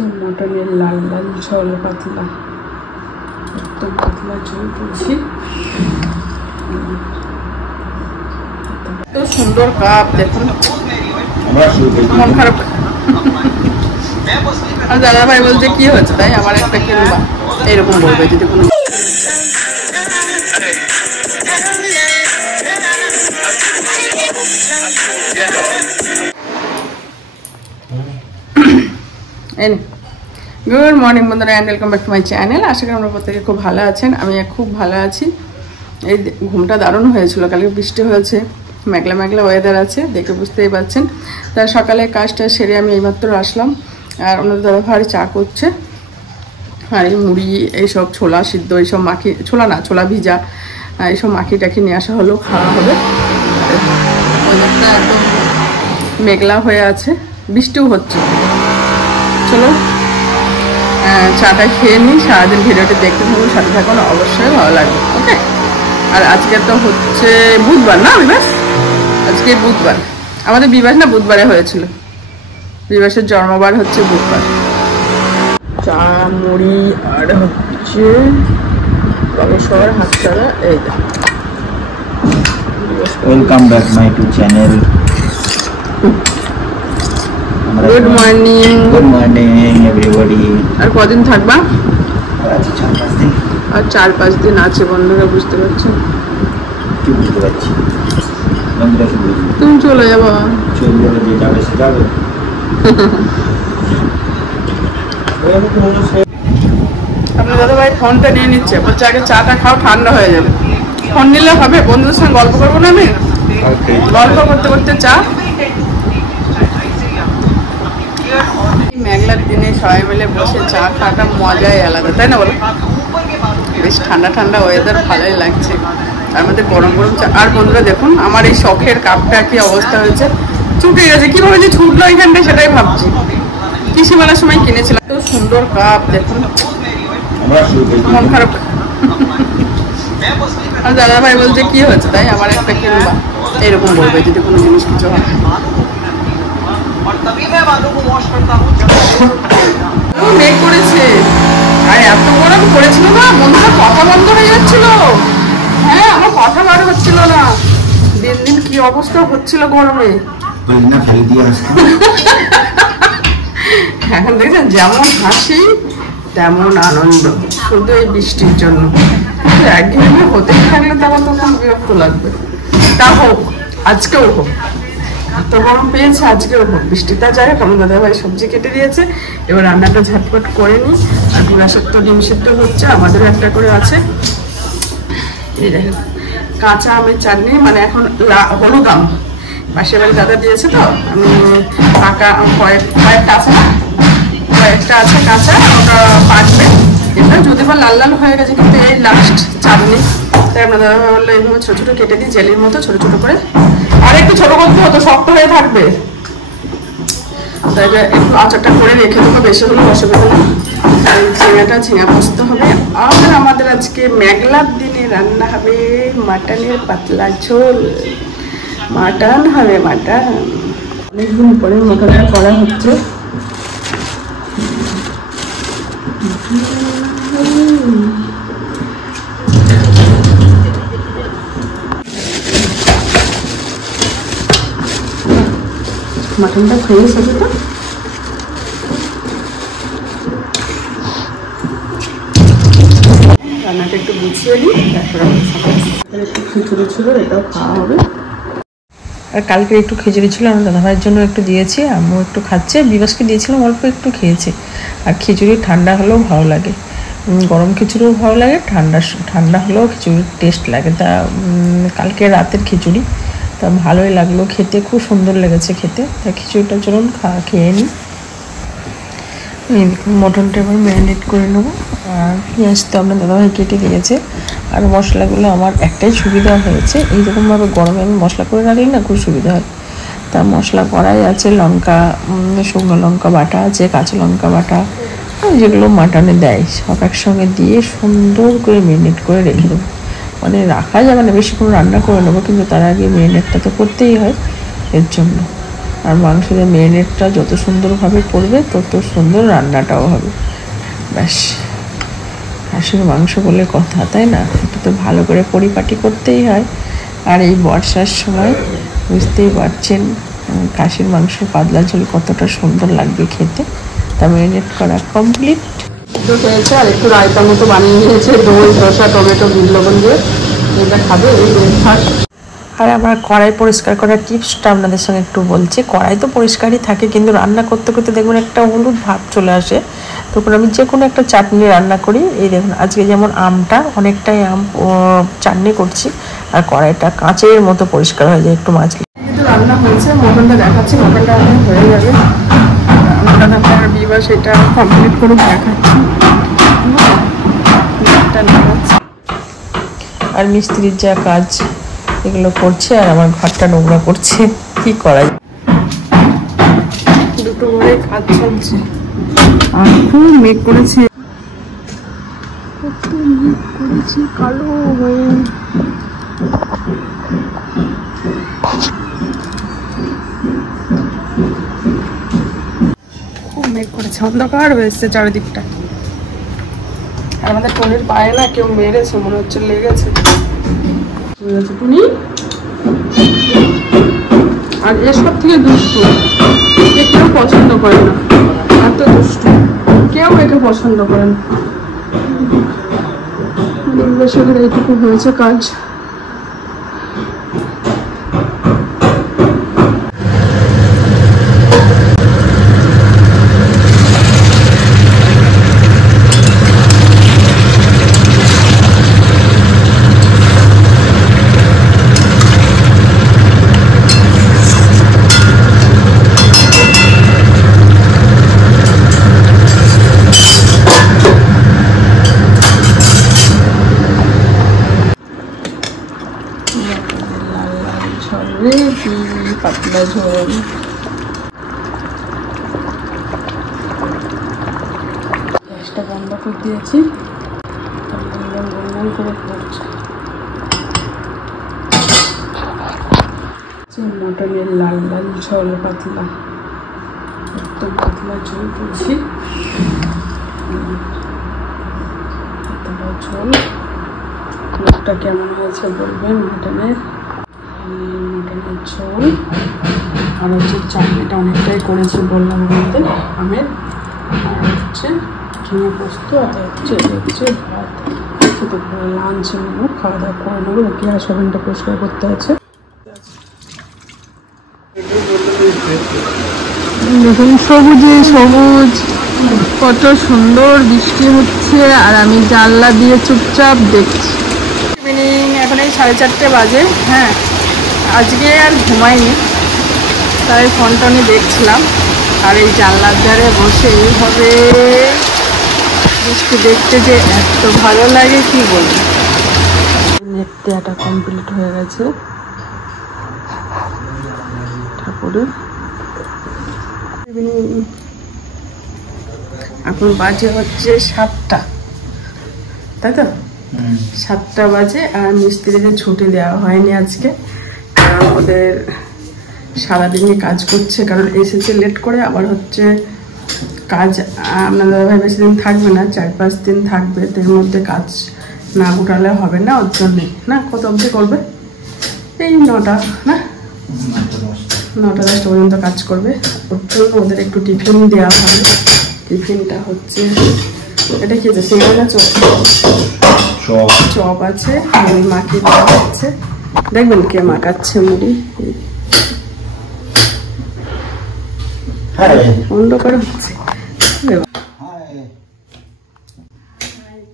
মটনের লাল লাল ঝোল পাতলা, একদম পাতলা ঝোল করেছি। এত সুন্দর কাপ দেখুন, মন খারাপ। আর দাদা ভাই বলছে কি হয়েছে তাই আমার একটা কিনবা, এরকম বলবে যদি কোনো। গুড মর্নিং বন্ধুরা, and welcome back to my channel. আশা করি আমরা প্রত্যেকে খুব ভালো আছেন। আমি খুব ভালো আছি। এই ঘুমটা দারুণ হয়েছিল, কালকে বৃষ্টি হয়েছে, মেঘলা মেঘলা ওয়েদার আছে, দেখে বুঝতেই পারছেন। তার সকালে কাজটা সেরে আমি এইমাত্র আসলাম, আর ওনাদের দাদা ভাই চা করছে। আর এই মুড়ি, এইসব ছোলা সিদ্ধ, এইসব মাখি, ছোলা না ছোলা ভিজা, এইসব মাখি টাখি নিয়ে আসা হলো, খাওয়া হবে। ওয়েদারটা একদম মেঘলা হয়ে আছে, বৃষ্টিও হচ্ছে। চলো চাটা খেয়ে নিই, সারাদিন ভিডিওটি দেখতে থাকুন, সাথে থাকুন, অবশ্যই ভালো লাগবে। ওকে। আর আজকে তো হচ্ছে বুধবার না বিবাস, আজকে বুধবার। আমাদের বিবাস না বুধবারে হয়েছিল, বিবাসের জন্মবার হচ্ছে বুধবার। চা মুড়ি আর হচ্ছে রমেশ্বর হাতছাড়া। এই welcome back my to channel. Good morning. Good morning everybody. আর কদিন থাকবা? আজ 4-5 দিন। আর 4-5 দিন আছে বন্ধুরা, বুঝতে পারছেন? কি বুঝতে পারছি বন্ধুরা, কি বুঝবো? তুমি চলে যাবো, চলবে যে যাবে সে যাবে। আপনার দাদা ভাই ফোনটা নিয়ে নিচ্ছে, বলছে আগে চাটা খাও, ঠান্ডা হয়ে যাবে। ফোন নিলে হবে? বন্ধুদের সঙ্গে গল্প করবো না আমি? গল্প করতে করতে চা। মেঘলার দিনে সবাই মিলে বসে চা খাওয়াটা মজাই আলাদা, তাই না বলো? বেশ ঠান্ডা ঠান্ডা ওয়েদার, ভালোই লাগছে। তার মধ্যে গরম গরম চা। আর বন্ধুরা দেখুন আমার এই শখের কাপটা কি অবস্থা হয়েছে, ছুটে গেছে। কিভাবে যে ছুটলো এখানটায় সেটাই ভাবছি। কৃষি মেলার সময় কিনেছিলাম, তো সুন্দর কাপ দেখুন, মন খারাপ। আর দাদা ভাই বলছে কি হয়েছে তাই আমার একটা কিনবা, এরকম বলবে যদি কোনো জিনিস কিছু হয়। মেঘ করেছে, আর এত গরম পড়েছিল না বন্ধুরা, কথা বন্ধ হয়ে যাচ্ছিল। হ্যাঁ, আমার কথা বার হচ্ছিল না। দিন দিন কি অবস্থা হচ্ছিল গরমে। এখন দেখছেন যেমন হাসি তেমন আনন্দ, শুধু এই বৃষ্টির জন্য। একঘেয়েমি হতেই থাকলে তখন তখন বিরক্ত লাগবে। তা হোক, আজকেও হোক, এত গরম পেয়েছে আজকেও হোক। বৃষ্টিটা যায়, কোনো দাদা ভাই সবজি কেটে দিয়েছে, এবার রান্নাটা ঝটপট করে নিই। আর বিবাসের তো ডিম সিদ্ধ হচ্ছে, আমাদেরও একটা করে আছে। এই দেখেন কাঁচা আমের চাটনি, মানে এখন হলুদ আম পাশের বাড়ি দাদা দিয়েছে, তো আমি পাকা কয়েকটা আছে না, কয়েকটা আছে কাঁচা, ওটা পাকবে। এটা যদি বা লাল লাল হয়ে গেছে, কিন্তু এই লাস্ট চাটনি, তাই আপনার দাদা ভাই বললো এইভাবে ছোটো ছোটো কেটে দিই, জেলির মতো ছোটো ছোটো করে। আর একটু ছোটো করতে হতো, শক্ত হয়ে থাকবে, তাই একটু আচারটা করে রেখে দেবো, বেশি হলে অসুবিধা নেই। আর ঝিঙাটা ঝিঙা পোস্ত হবে। আর আমাদের আজকে মেঘলার দিনে রান্না হবে মাটনের পাতলা ঝোল। মাটন হবে, মাটন। অনেকদিন পরে মাটনটা করা হচ্ছে। মাটনটা ফ্রেশ আছে তো, রান্নাটা একটু গুছিয়ে নিই, তারপরে একটু খিচুড়ি ছিল, এটাও খাওয়া হবে। আর কালকে একটু খিচুড়ি ছিল, আমার দাদাভাইয়ের জন্য একটু দিয়েছি, আমিও একটু খাচ্ছে। বিবাসকে দিয়েছিলাম অল্প একটু খেয়েছে। আর খিচুড়ি ঠান্ডা হলেও ভালো লাগে, গরম খিচুড়িও ভালো লাগে, ঠান্ডা হলেও খিচুড়ির টেস্ট লাগে। তা কালকে রাতের খিচুড়ি, তা ভালোই লাগলো খেতে, খুব সুন্দর লেগেছে খেতে। তা খিচুড়িটা চলুন খেয়ে নিই। মটনটা এবার ম্যারিনেট করে নেবো। আর পেঁয়াজ তো আপনার দাদাভাই কেটে দিয়েছে। আর মশলাগুলো আমার একটাই সুবিধা হয়েছে, এইরকমভাবে গরমে আমি মশলা করে রাখলে না খুব সুবিধা হয়। তা মশলা করাই আছে, লঙ্কা, শুকনো লঙ্কা বাটা আছে, কাঁচা লঙ্কা বাটা, যেগুলো মাটনে দেয় সব একসঙ্গে দিয়ে সুন্দর করে ম্যারিনেট করে রেখে দেবো। মানে রাখা যাবে না, বেশিক্ষণ রান্না করে নেবো, কিন্তু তার আগে ম্যারিনেটটা তো করতেই হয়, এর জন্য। আর মাংসের মেরিনেটটা যত সুন্দরভাবে করবে তত সুন্দর রান্নাটাও হবে। ব্যাস, খাসির মাংস বলে কথা, তাই না? এটা তো ভালো করে পরিপাটি করতেই হয়। আর এই বর্ষার সময় বুঝতেই পারছেন খাসির মাংস পাতলা ঝোল কতটা সুন্দর লাগবে খেতে। তা মেরিনেট করা কমপ্লিট। হয়েছে আর একটু রায়তা মতো বানিয়ে নিয়েছে, দই, শসা, টমেটো, বিট লবণ দিয়ে। এটা খাবে এই ব্রেকফাস্ট। আর আমার কড়াই পরিষ্কার করার টিপসটা আপনাদের সঙ্গে একটু বলছি। কড়াই তো পরিষ্কারই থাকে, কিন্তু রান্না করতে করতে দেখবেন একটা হলুদ ভাব চলে আসে। তখন আমি যে কোনো একটা চাটনি রান্না করি। এই দেখুন আজকে যেমন আমটা অনেকটাই আম চাটনি করছি, আর কড়াইটা কাঁচের মতো পরিষ্কার হয়ে যায় একটু মাজলে। কিন্তু রান্না হয়েছে, মটনটা দেখাচ্ছি, মটনটা এখন হয়ে যাবে। মটন আপনার বিবাহ সেটা কমপ্লিট করে দেখাচ্ছি। আর মিস্ত্রির যা কাজ এগুলো করছে, আর আমার ঘরটা নোংরা করছে, কি করা যায়। দুটো করে কাজ চলছে আর খুব মেঘ করেছে, কালো হয়ে। খুব মেঘ করেছে, অন্ধকার হয়েছে চারিদিকটা। আর আমাদের টনির পায়ে না কেউ মেরেছে, মনে হচ্ছে লেগেছে। টুনি আর এসব থেকে দুষ্টু, কেউ পছন্দ করে না, এত দুষ্টু, কেউ একে পছন্দ করে না। বেশিরভাগ এইটুকু হয়েছে কাজ। পাতলা ঝোল, গ্যাসটা বন্ধ করে দিয়েছি, করে পড়ছে। মটনের লাল লাল ঝোল, পাতলা, একদম পাতলা ঝোল করছি। পাতলা ঝোল, মুখটা কেমন হয়েছে বলবেন মটনের। মটনের ঝোল আর হচ্ছে চাটনিটা অনেকটাই করেছি বললাম আমাদের আমের, আর হচ্ছে ঝিঙে পোস্ত, আর হচ্ছে ভাত। দুপুরে লাঞ্চ নেবো, খাওয়া দাওয়া করে নেবো। গ্যাস ওভেনটা পরিষ্কার করতে আছে। দেখুন সবুজে সবুজ, কত সুন্দর বৃষ্টি হচ্ছে, আর আমি জানলা দিয়ে চুপচাপ দেখছি। ইভিনিং এখন এই 4:30 বাজে। হ্যাঁ, আজকে আর ঘুমাইনি, তাই ফোন টোনে দেখছিলাম। আর এই জানলার ধারে বসে এইভাবে বৃষ্টি দেখতে যে এত ভালো লাগে কি বলবো। নেট দেওয়াটা কমপ্লিট হয়ে গেছে ঠাকুরের। এখন বাজে হচ্ছে 7টা, তাই তো? 7টা বাজে। আর মিস্ত্রিদের ছুটি দেওয়া হয়নি আজকে, কারণ ওদের সারাদিনই কাজ করছে। কারণ এসেছে লেট করে, আবার হচ্ছে কাজ আপনাদের ভাই বেশি দিন থাকবে না, 4-5 দিন থাকবে। এর মধ্যে কাজ না গোটালে হবে না, ওর জন্যে না। কত অবধি করবে? এই 9টা, না 9টা-10টা পর্যন্ত কাজ করবে। ওর জন্য ওদের একটু টিফিন দেওয়া হবে। টিফিনটা হচ্ছে, এটা কি আছে? সিঙ্গারা, চপ আছে, মুড়ি মাখিয়ে দেওয়া হচ্ছে। দেখবেন কে মাখাচ্ছে মুড়ি, অন্ধকার হচ্ছে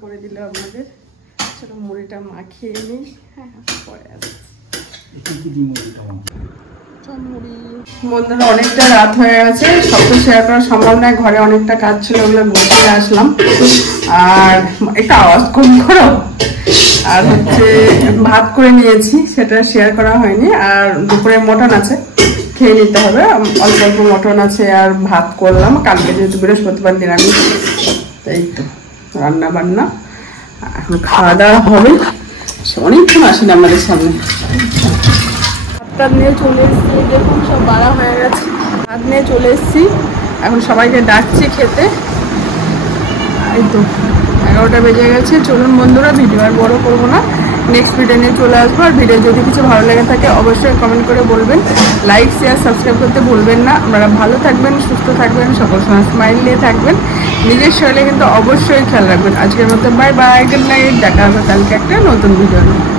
করে দিল আপনাদের। চলো মুড়িটা মাখিয়ে নিই। হ্যাঁ, পরে আসছি। বন্ধুরা অনেকটা রাত হয়ে গেছে, সব তো শেয়ার করা সম্ভব নয়। ঘরে অনেকটা কাজ ছিল, ওগুলো গুছিয়ে আসলাম। আর একটা আওয়াজ কম করো। আর হচ্ছে ভাত করে নিয়েছি, সেটা শেয়ার করা হয়নি। আর দুপুরে মটন আছে, খেয়ে নিতে হবে। অল্প অল্প মটন আছে, আর ভাত করলাম। কালকে যেহেতু বৃহস্পতিবার নিরামিষ, এই তো রান্না বান্না। এখন খাওয়া দাওয়া হবে। অনেকক্ষণ আসেনি আমাদের সামনে। ভাত নিয়ে চলে এসেছি, দেখুন সব বাড়া হয়ে গেছে। ভাত নিয়ে চলে এসেছি, এখন সবাইকে ডাকছি খেতে। এই তো 11টা বেজে গেছে। চলুন বন্ধুরা, ভিডিও আর বড় করবো না, নেক্সট ভিডিও নিয়ে চলে আসবো। আর ভিডিও যদি কিছু ভালো লেগে থাকে অবশ্যই কমেন্ট করে বলবেন, লাইক শেয়ার সাবস্ক্রাইব করতে ভুলবেন না। আপনারা ভালো থাকবেন, সুস্থ থাকবেন, সকল সময় স্মাইল নিয়ে থাকবেন, নিজের শরীরে কিন্তু অবশ্যই খেয়াল রাখবেন। আজকের মতো বাই বাই, গুড নাইট, দেখা হবে কালকে একটা নতুন ভিডিও নিয়ে।